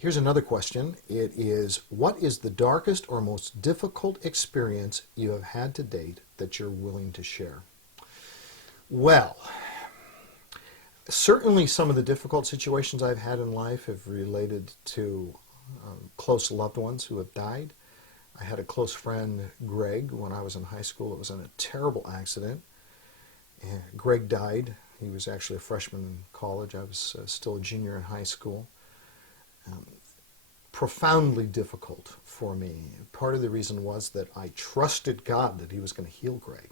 Here's another question. It is, what is the darkest or most difficult experience you have had to date that you're willing to share? Well, certainly some of the difficult situations I've had in life have related to close loved ones who have died. I had a close friend, Greg, when I was in high school. It was in a terrible accident. And Greg died. He was actually a freshman in college. I was still a junior in high school. Um, Profoundly difficult for me. Part of the reason was that I trusted God that he was going to heal Greg.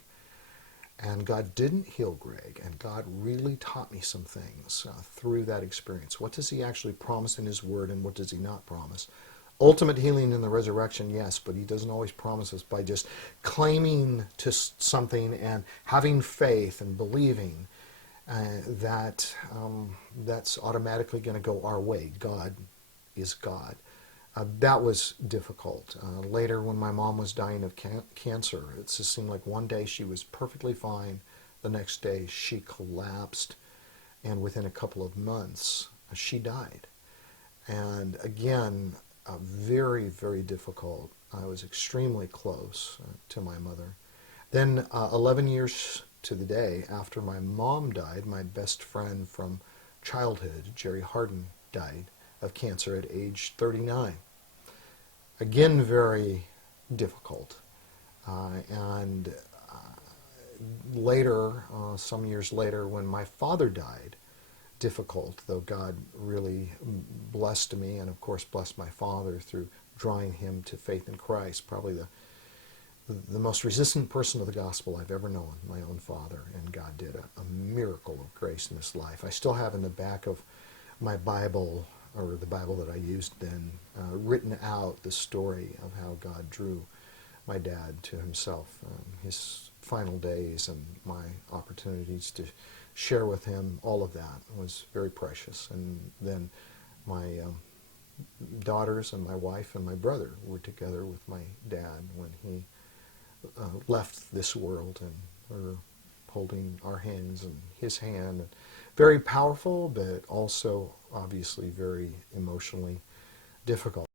And God didn't heal Greg, and God really taught me some things through that experience. What does he actually promise in his word, and what does he not promise? Ultimate healing in the resurrection, yes, but he doesn't always promise us by just claiming to something and having faith and believing that's automatically going to go our way. God is God. That was difficult. Later, when my mom was dying of cancer, it just seemed like one day she was perfectly fine. The next day, she collapsed, and within a couple of months, she died. And again, very, very difficult. I was extremely close to my mother. Then, 11 years to the day after my mom died, my best friend from childhood, Jerry Harden, died of cancer at age 39. Again, very difficult. And later, some years later, when my father died, difficult, though God really blessed me and, of course, blessed my father through drawing him to faith in Christ. Probably the most resistant person of the gospel I've ever known, my own father, and God did a miracle of grace in his life. I still have in the back of my Bible, or the Bible that I used then, written out the story of how God drew my dad to himself, his final days and my opportunities to share with him. All of that was very precious. And then my daughters and my wife and my brother were together with my dad when he left this world, and were holding our hands and his hand. Very powerful, but also obviously very emotionally difficult.